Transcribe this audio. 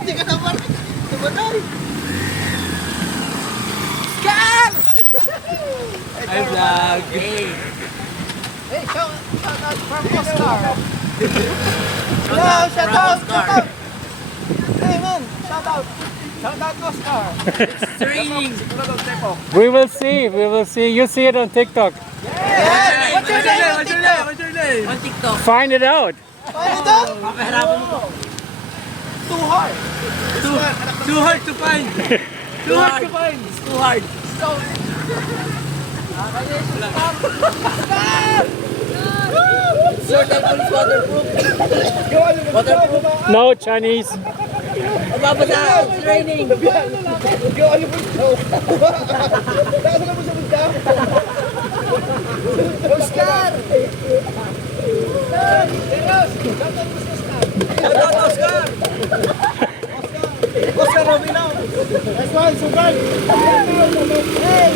Hindi ka naman. Tumatay. Scar! Hi vlog. Hey, shout out from Oscar. Hello, shout out. Hey man, shout out. Shout out Oscar. It's raining. We will see. You see it on TikTok. Yes! What's your name on TikTok? What's your name? On TikTok. Find it out. Find it out? Papahirapan mo to. Too hard. Too hard to find. Too hard to find. It's too hard. So, It's waterproof. Waterproof. No Chinese. Mababasa. It's raining. Oscar! Shout out Oscar. Oscar Robinao! That's why, Sugan! Hey!